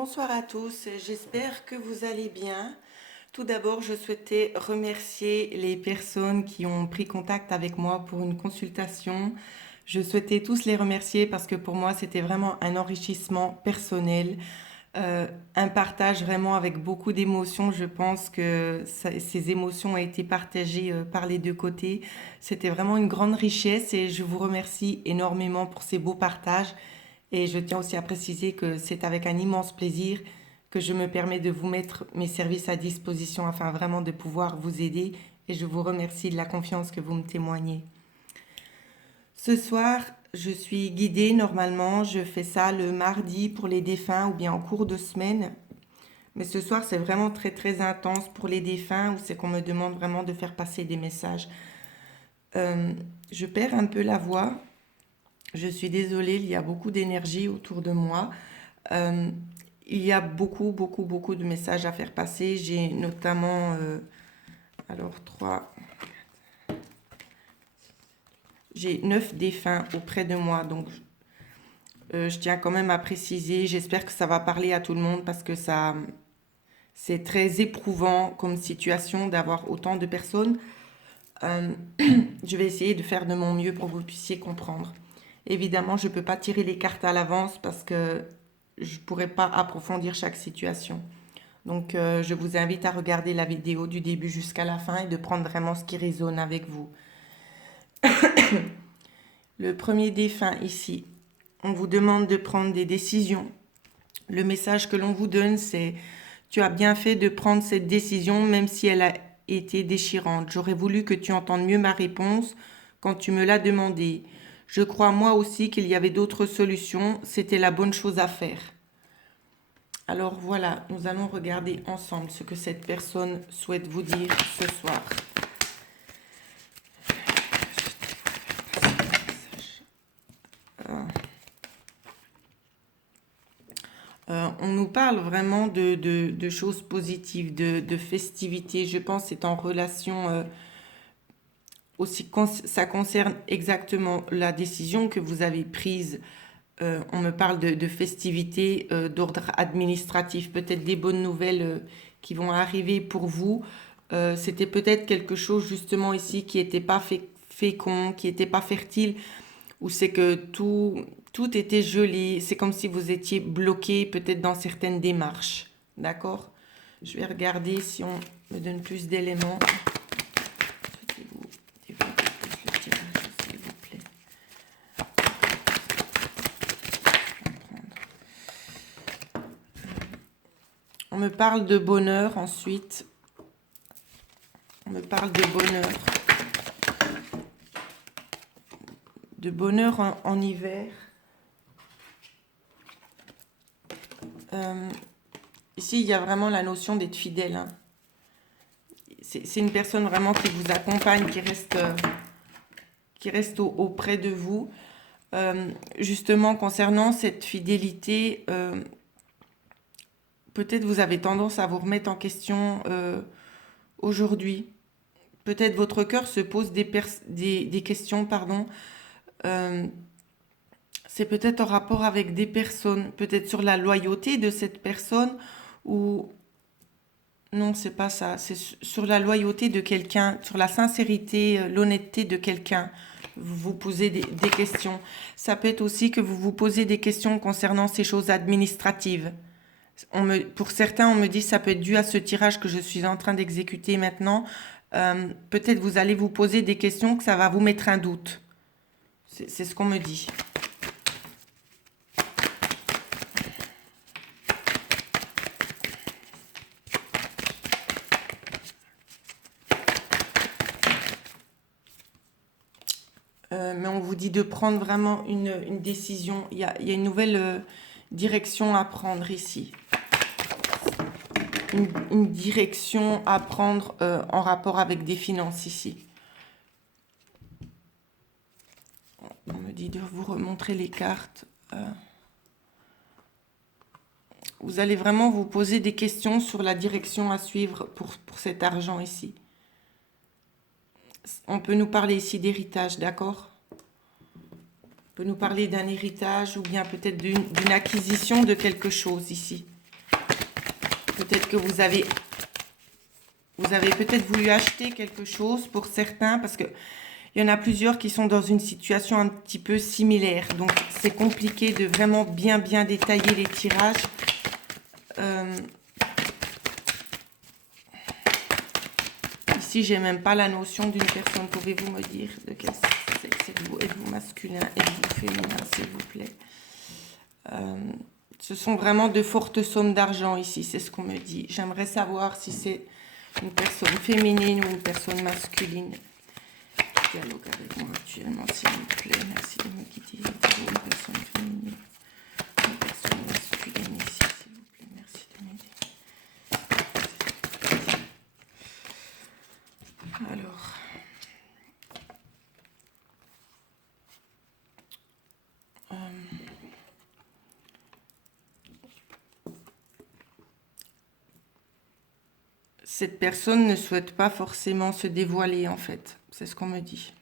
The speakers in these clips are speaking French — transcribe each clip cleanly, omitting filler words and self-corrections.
Bonsoir à tous, j'espère que vous allez bien. Tout d'abord, je souhaitais remercier les personnes qui ont pris contact avec moi pour une consultation. Je souhaitais tous les remercier parce que pour moi, c'était vraiment un enrichissement personnel, un partage vraiment avec beaucoup d'émotions. Je pense que ces émotions ont été partagées par les deux côtés. C'était vraiment une grande richesse et je vous remercie énormément pour ces beaux partages. Et je tiens aussi à préciser que c'est avec un immense plaisir que je me permets de vous mettre mes services à disposition afin vraiment de pouvoir vous aider. Et je vous remercie de la confiance que vous me témoignez. Ce soir, je suis guidée normalement. Je fais ça le mardi pour les défunts ou bien en cours de semaine. Mais ce soir, c'est vraiment très très intense pour les défunts où c'est qu'on me demande vraiment de faire passer des messages. Euh, je perds un peu la voix. Je suis désolée, il y a beaucoup d'énergie autour de moi. Euh, il y a beaucoup de messages à faire passer. J'ai notamment, alors trois, j'ai 9 défunts auprès de moi. Donc, je tiens quand même à préciser. J'espère que ça va parler à tout le monde parce que c'est très éprouvant comme situation d'avoir autant de personnes. Euh, je vais essayer de faire de mon mieux pour que vous puissiez comprendre. Évidemment, je ne peux pas tirer les cartes à l'avance parce que je ne pourrais pas approfondir chaque situation. Donc, je vous invite à regarder la vidéo du début jusqu'à la fin et de prendre vraiment ce qui résonne avec vous. Le premier défunt ici, on vous demande de prendre des décisions. Le message que l'on vous donne, c'est « Tu as bien fait de prendre cette décision même si elle a été déchirante. J'aurais voulu que tu entendes mieux ma réponse quand tu me l'as demandé. Je crois moi aussi qu'il y avait d'autres solutions. C'était la bonne chose à faire. » Alors voilà, nous allons regarder ensemble ce que cette personne souhaite vous dire ce soir. On nous parle vraiment de choses positives, de festivités. Je pense que c'est en relation aussi, ça concerne exactement la décision que vous avez prise. On me parle de festivités d'ordre administratif, peut-être des bonnes nouvelles qui vont arriver pour vous. C'était peut-être quelque chose justement ici qui n'était pas fécond, qui n'était pas fertile, où c'est que tout était joli. C'est comme si vous étiez bloqué peut-être dans certaines démarches. D'accord? Je vais regarder si on me donne plus d'éléments. On me parle de bonheur ensuite. On me parle de bonheur. De bonheur en hiver. Ici, il y a vraiment la notion d'être fidèle. Hein. C'est une personne vraiment qui vous accompagne, qui reste auprès de vous. Justement, concernant cette fidélité, peut-être vous avez tendance à vous remettre en question aujourd'hui. Peut-être votre cœur se pose des questions, pardon. C'est peut-être en rapport avec des personnes, peut-être sur la loyauté de cette personne ou non, c'est pas ça, c'est sur la loyauté de quelqu'un, sur la sincérité, l'honnêteté de quelqu'un. Vous vous posez des questions. Ça peut être aussi que vous vous posez des questions concernant ces choses administratives. Pour certains, on me dit que ça peut être dû à ce tirage que je suis en train d'exécuter maintenant. Peut-être vous allez vous poser des questions que ça va vous mettre un doute. C'est ce qu'on me dit. Mais on vous dit de prendre vraiment une décision. Il y a une nouvelle direction à prendre ici. Une direction à prendre en rapport avec des finances ici. On me dit de vous remontrer les cartes. Vous allez vraiment vous poser des questions sur la direction à suivre pour cet argent ici. On peut nous parler ici d'héritage, d'accord ? On peut nous parler d'un héritage ou bien peut-être d'une acquisition de quelque chose ici. Peut-être que vous avez peut-être voulu acheter quelque chose pour certains, parce que il y en a plusieurs qui sont dans une situation un petit peu similaire. Donc, c'est compliqué de vraiment bien détailler les tirages. Ici, j'ai même pas la notion d'une personne. Pouvez-vous me dire de quel sexe êtes-vous? Êtes-vous masculin? Êtes-vous féminin, s'il vous plaît? Ce sont vraiment de fortes sommes d'argent ici, c'est ce qu'on me dit. J'aimerais savoir si c'est une personne féminine ou une personne masculine. Dialogue avec moi actuellement, s'il vous plaît. Merci de me guider. Une personne féminine, une personne masculine ici, s'il vous plaît. Merci de m'aider. Alors. Cette personne ne souhaite pas forcément se dévoiler, en fait. C'est ce qu'on me dit.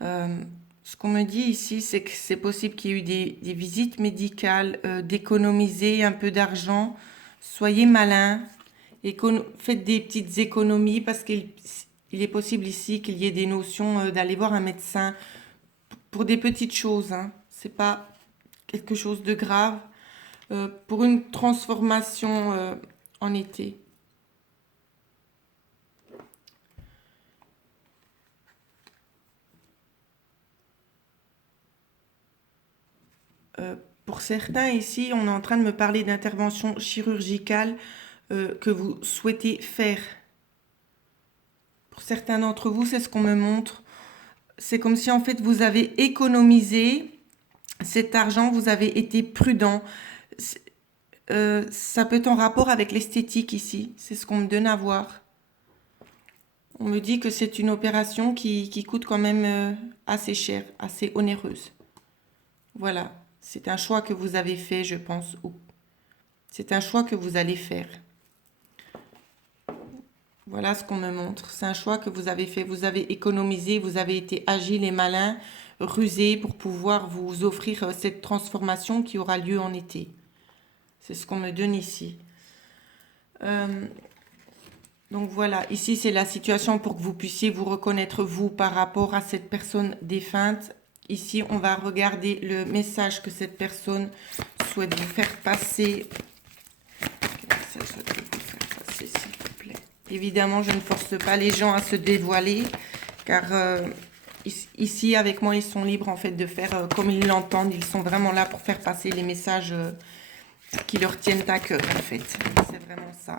Ce qu'on me dit ici, c'est que c'est possible qu'il y ait eu des visites médicales, d'économiser un peu d'argent. Soyez malin, faites des petites économies parce qu'il est possible ici qu'il y ait des notions d'aller voir un médecin pour des petites choses. Hein. C'est pas quelque chose de grave. Pour une transformation en été. Pour certains ici, on est en train de me parler d'intervention chirurgicale que vous souhaitez faire. Pour certains d'entre vous, c'est ce qu'on me montre. C'est comme si en fait vous avez économisé cet argent, vous avez été prudent. Ça peut être en rapport avec l'esthétique ici, c'est ce qu'on me donne à voir. On me dit que c'est une opération qui coûte quand même assez cher, assez onéreuse. Voilà, c'est un choix que vous avez fait, je pense. C'est un choix que vous allez faire. Voilà ce qu'on me montre. C'est un choix que vous avez fait. Vous avez économisé, vous avez été agile et malin, rusé pour pouvoir vous offrir cette transformation qui aura lieu en été. C'est ce qu'on me donne ici. Donc voilà, ici c'est la situation pour que vous puissiez vous reconnaître vous par rapport à cette personne défunte. Ici, on va regarder le message que cette personne souhaite vous faire passer. Quel message souhaite vous faire passer, s'il vous plaît? Évidemment, je ne force pas les gens à se dévoiler, car ici, avec moi, ils sont libres en fait de faire comme ils l'entendent. Ils sont vraiment là pour faire passer les messages qui leur tiennent à cœur, en fait. C'est vraiment ça.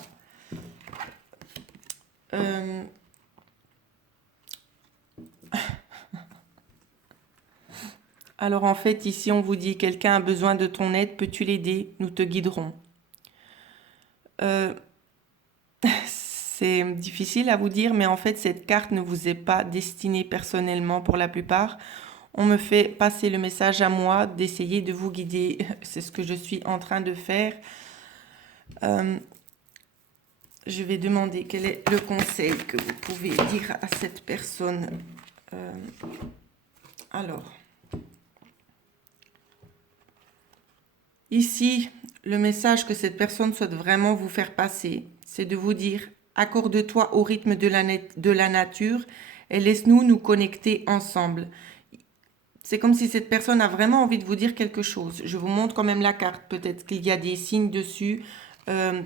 Alors en fait, ici, on vous dit, quelqu'un a besoin de ton aide, peux-tu l'aider? Nous te guiderons. C'est difficile à vous dire, mais en fait, cette carte ne vous est pas destinée personnellement pour la plupart. On me fait passer le message à moi d'essayer de vous guider. C'est ce que je suis en train de faire. Je vais demander quel est le conseil que vous pouvez dire à cette personne. Alors, ici, le message que cette personne souhaite vraiment vous faire passer, c'est de vous dire: accorde-toi au rythme de la nature et laisse-nous nous connecter ensemble. C'est comme si cette personne a vraiment envie de vous dire quelque chose. Je vous montre quand même la carte. Peut-être qu'il y a des signes dessus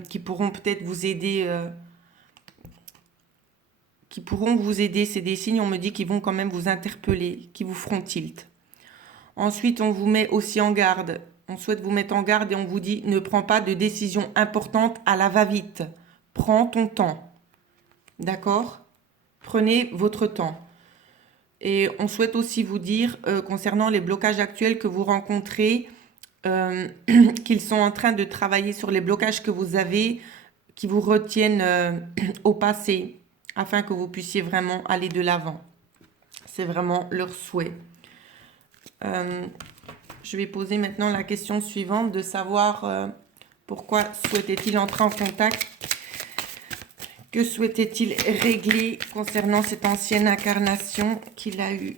qui pourront peut-être vous aider. C'est des signes, on me dit, qui vont quand même vous interpeller, qui vous feront tilt. Ensuite, on vous met aussi en garde. On souhaite vous mettre en garde et on vous dit: ne prends pas de décision importante à la va-vite. Prends ton temps. D'accord? Prenez votre temps. Et on souhaite aussi vous dire, concernant les blocages actuels que vous rencontrez, qu'ils sont en train de travailler sur les blocages que vous avez, qui vous retiennent au passé, afin que vous puissiez vraiment aller de l'avant. C'est vraiment leur souhait. Je vais poser maintenant la question suivante, de savoir pourquoi souhaitait-il entrer en contact. Que souhaitait-il régler concernant cette ancienne incarnation qu'il a eue?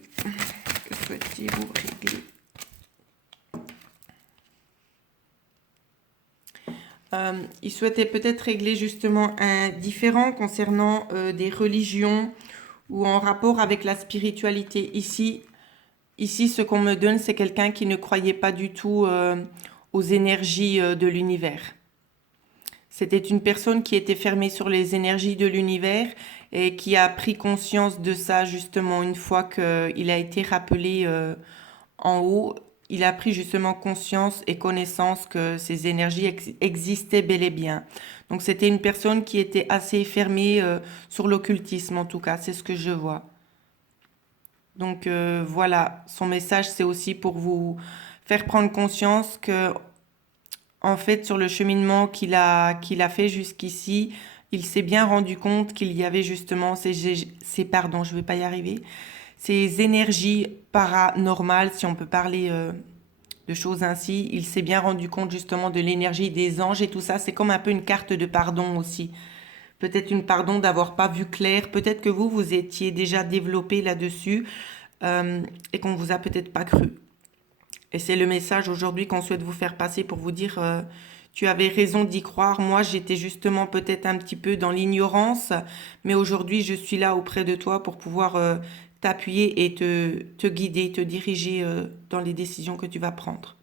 Que souhaitez-vous régler? Il souhaitait peut-être régler justement un différend concernant des religions ou en rapport avec la spiritualité. Ici, ce qu'on me donne, c'est quelqu'un qui ne croyait pas du tout aux énergies de l'univers. C'était une personne qui était fermée sur les énergies de l'univers et qui a pris conscience de ça justement une fois qu'il a été rappelé en haut. Il a pris justement conscience et connaissance que ces énergies existaient bel et bien. Donc c'était une personne qui était assez fermée sur l'occultisme en tout cas, c'est ce que je vois. Donc voilà, son message c'est aussi pour vous faire prendre conscience que en fait sur le cheminement qu'il a fait jusqu'ici, il s'est bien rendu compte qu'il y avait justement pardon, je vais pas y arriver, ces énergies paranormales, si on peut parler de choses ainsi. Il s'est bien rendu compte justement de l'énergie des anges et tout ça. C'est comme un peu une carte de pardon aussi. Peut-être une pardon d'avoir pas vu clair. Peut-être que vous étiez déjà développé là-dessus et qu'on vous a peut-être pas cru. Et c'est le message aujourd'hui qu'on souhaite vous faire passer pour vous dire tu avais raison d'y croire. Moi, j'étais justement peut-être un petit peu dans l'ignorance, mais aujourd'hui, je suis là auprès de toi pour pouvoir t'appuyer et te guider, te diriger dans les décisions que tu vas prendre.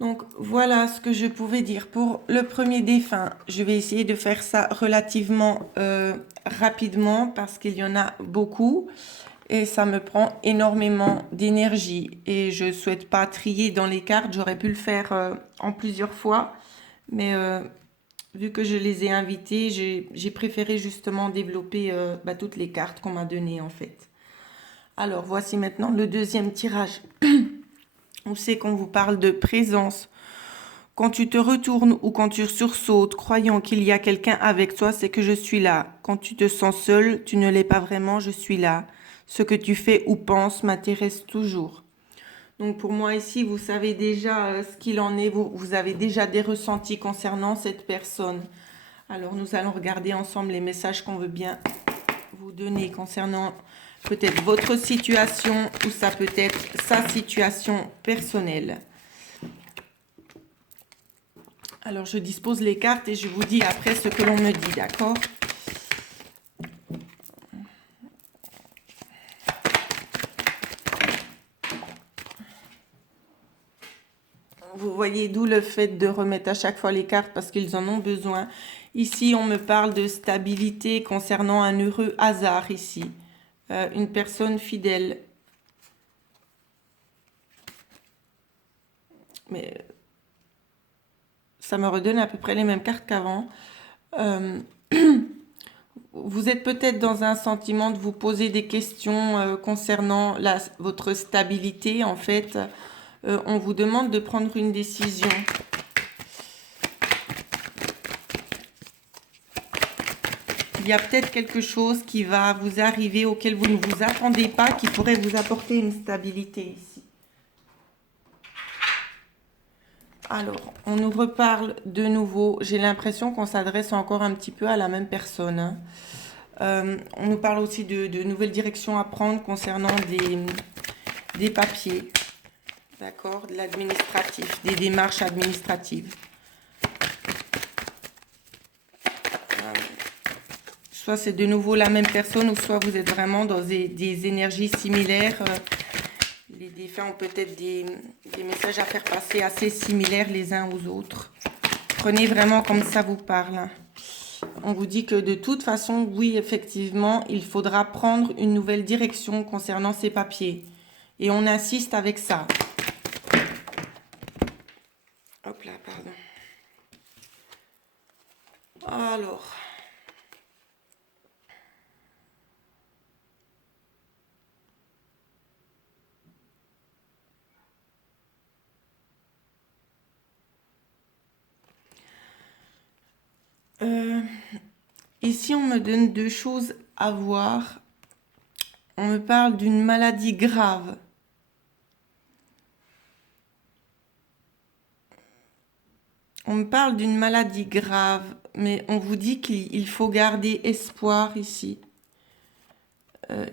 Donc voilà ce que je pouvais dire pour le premier défunt. Je vais essayer de faire ça relativement rapidement parce qu'il y en a beaucoup et ça me prend énormément d'énergie et je souhaite pas trier dans les cartes. J'aurais pu le faire en plusieurs fois, mais vu que je les ai invités, j'ai préféré justement développer toutes les cartes qu'on m'a données en fait. Alors voici maintenant le deuxième tirage. On sait qu'on vous parle de présence. Quand tu te retournes ou quand tu sursautes, croyant qu'il y a quelqu'un avec toi, c'est que je suis là. Quand tu te sens seul, tu ne l'es pas vraiment, je suis là. Ce que tu fais ou penses m'intéresse toujours. Donc pour moi ici, vous savez déjà ce qu'il en est, vous avez déjà des ressentis concernant cette personne. Alors nous allons regarder ensemble les messages qu'on veut bien vous donner concernant peut-être votre situation ou ça peut être sa situation personnelle. Alors, je dispose les cartes et je vous dis après ce que l'on me dit, d'accord? Vous voyez d'où le fait de remettre à chaque fois les cartes parce qu'ils en ont besoin. Ici, on me parle de stabilité concernant un heureux hasard ici. Une personne fidèle. Mais ça me redonne à peu près les mêmes cartes qu'avant. Vous êtes peut-être dans un sentiment de vous poser des questions concernant votre stabilité. En fait, on vous demande de prendre une décision. Il y a peut-être quelque chose qui va vous arriver auquel vous ne vous attendez pas, qui pourrait vous apporter une stabilité ici. Alors, on nous reparle de nouveau. J'ai l'impression qu'on s'adresse encore un petit peu à la même personne. On nous parle aussi de nouvelles directions à prendre concernant des papiers, d'accord, de l'administratif, des démarches administratives. Soit c'est de nouveau la même personne, ou soit vous êtes vraiment dans des énergies similaires. Les défunts ont peut-être des messages à faire passer assez similaires les uns aux autres. Prenez vraiment comme ça vous parle. On vous dit que de toute façon, oui, effectivement, il faudra prendre une nouvelle direction concernant ces papiers. Et on insiste avec ça. Hop là, pardon. Alors... ici, on me donne deux choses à voir. On me parle d'une maladie grave. On me parle d'une maladie grave, mais on vous dit qu'il faut garder espoir ici.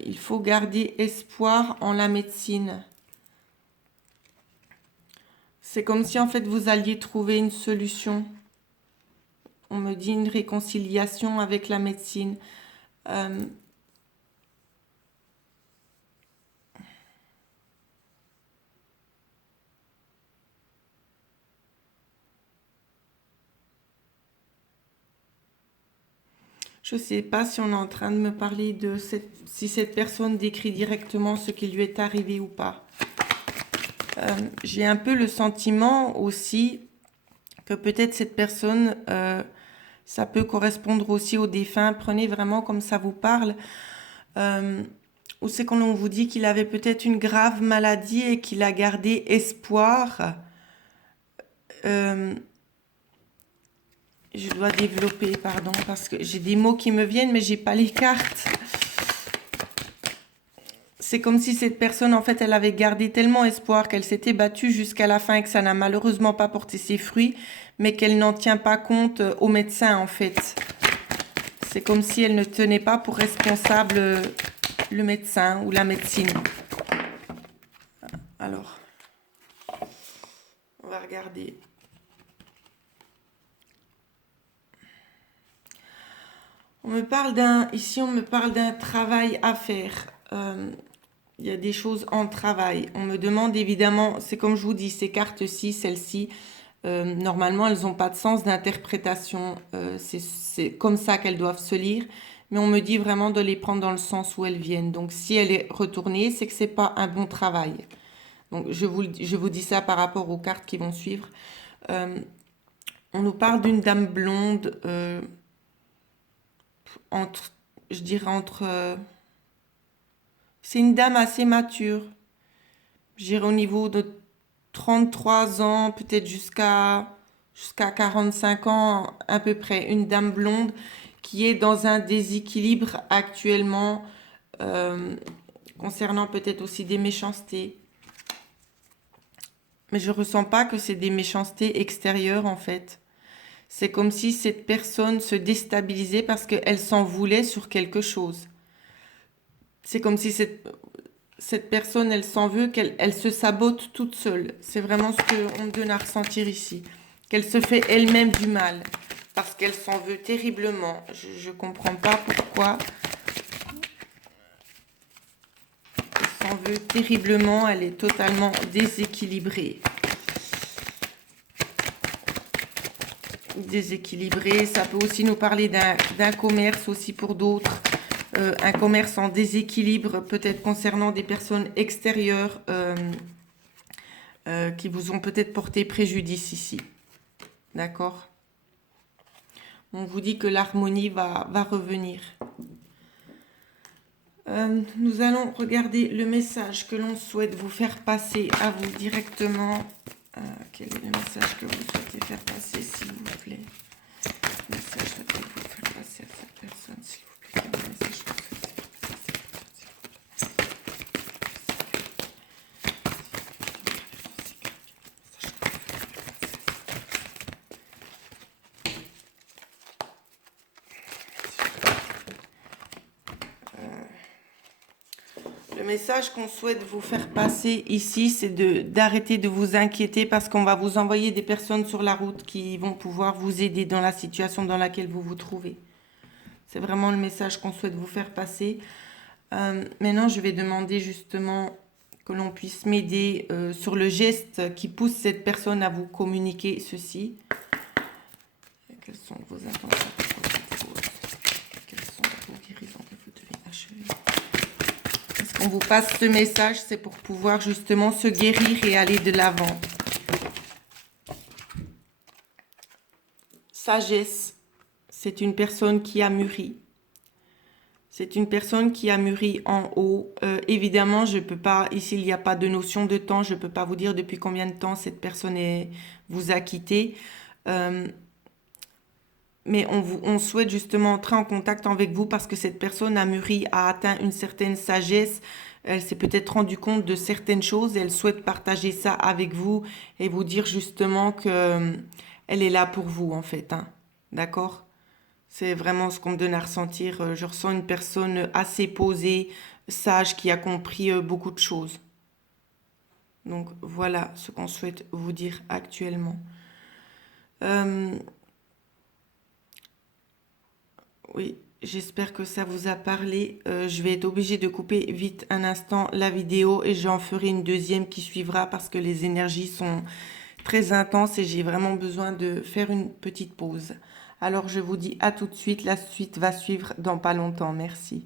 Il faut garder espoir en la médecine. C'est comme si en fait vous alliez trouver une solution. On me dit une réconciliation avec la médecine. Euh, je ne sais pas si on est en train de me parler de si cette personne décrit directement ce qui lui est arrivé ou pas. J'ai un peu le sentiment aussi que peut-être cette personne, ça peut correspondre aussi au défunt. Prenez vraiment comme ça vous parle. Euh, ou c'est quand on vous dit qu'il avait peut-être une grave maladie et qu'il a gardé espoir. Euh, je dois développer, pardon, parce que j'ai des mots qui me viennent, mais j'ai pas les cartes. C'est comme si cette personne, en fait, elle avait gardé tellement espoir qu'elle s'était battue jusqu'à la fin et que ça n'a malheureusement pas porté ses fruits, mais qu'elle n'en tient pas compte au médecin, en fait. C'est comme si elle ne tenait pas pour responsable le médecin ou la médecine. Alors, on va regarder. Ici, on me parle d'un travail à faire. Il y a des choses en travail. On me demande évidemment, c'est comme je vous dis, ces cartes-ci, celles-ci, normalement, elles n'ont pas de sens d'interprétation. C'est comme ça qu'elles doivent se lire. Mais on me dit vraiment de les prendre dans le sens où elles viennent. Donc, si elle est retournée, c'est que c'est pas un bon travail. Donc, je vous dis ça par rapport aux cartes qui vont suivre. Euh, on nous parle d'une dame blonde, entre, je dirais c'est une dame assez mature. Je dirais au niveau de 33 ans, peut-être jusqu'à 45 ans à peu près. Une dame blonde qui est dans un déséquilibre actuellement euh, concernant peut-être aussi des méchancetés. Mais je ressens pas que c'est des méchancetés extérieures en fait. C'est comme si cette personne se déstabilisait parce qu'elle s'en voulait sur quelque chose. C'est comme si cette personne, elle s'en veut, qu'elle se sabote toute seule. C'est vraiment ce qu'on me donne à ressentir ici. Qu'elle se fait elle-même du mal. Parce qu'elle s'en veut terriblement. Je ne comprends pas pourquoi. Elle s'en veut terriblement. Elle est totalement déséquilibrée. Déséquilibrée. Ça peut aussi nous parler d'un commerce aussi pour d'autres. Un commerce en déséquilibre, peut-être concernant des personnes extérieures qui vous ont peut-être porté préjudice ici. D'accord? On vous dit que l'harmonie va revenir. Nous allons regarder le message que l'on souhaite vous faire passer à vous directement. Quel est le message que vous souhaitez faire passer, s'il vous plaît? Le message que vous souhaitez faire passer à cette personne, s'il vous plaît. Quel est le message que vous souhaitez faire passer à cette personne, s'il vous plaît? Le message qu'on souhaite vous faire passer ici, c'est d'arrêter de vous inquiéter parce qu'on va vous envoyer des personnes sur la route qui vont pouvoir vous aider dans la situation dans laquelle vous vous trouvez. C'est vraiment le message qu'on souhaite vous faire passer. Maintenant, je vais demander justement que l'on puisse m'aider sur le geste qui pousse cette personne à vous communiquer ceci. Quelles sont vos intentions? Quelles sont vos guérisons que vous devez achever? Est-ce qu'on vous passe ce message? C'est pour pouvoir justement se guérir et aller de l'avant. Sagesse, c'est une personne qui a mûri. C'est une personne qui a mûri en haut. Évidemment, je peux pas, ici il n'y a pas de notion de temps, je ne peux pas vous dire depuis combien de temps cette personne vous a quitté. Mais on souhaite justement entrer en contact avec vous parce que cette personne a mûri, a atteint une certaine sagesse. Elle s'est peut-être rendue compte de certaines choses et elle souhaite partager ça avec vous et vous dire justement que elle est là pour vous en fait. Hein. D'accord? C'est vraiment ce qu'on me donne à ressentir. Je ressens une personne assez posée, sage, qui a compris beaucoup de choses. Donc voilà ce qu'on souhaite vous dire actuellement. Euh, oui, j'espère que ça vous a parlé. Je vais être obligée de couper vite un instant la vidéo et j'en ferai une deuxième qui suivra parce que les énergies sont très intenses et j'ai vraiment besoin de faire une petite pause. Alors je vous dis à tout de suite, la suite va suivre dans pas longtemps. Merci.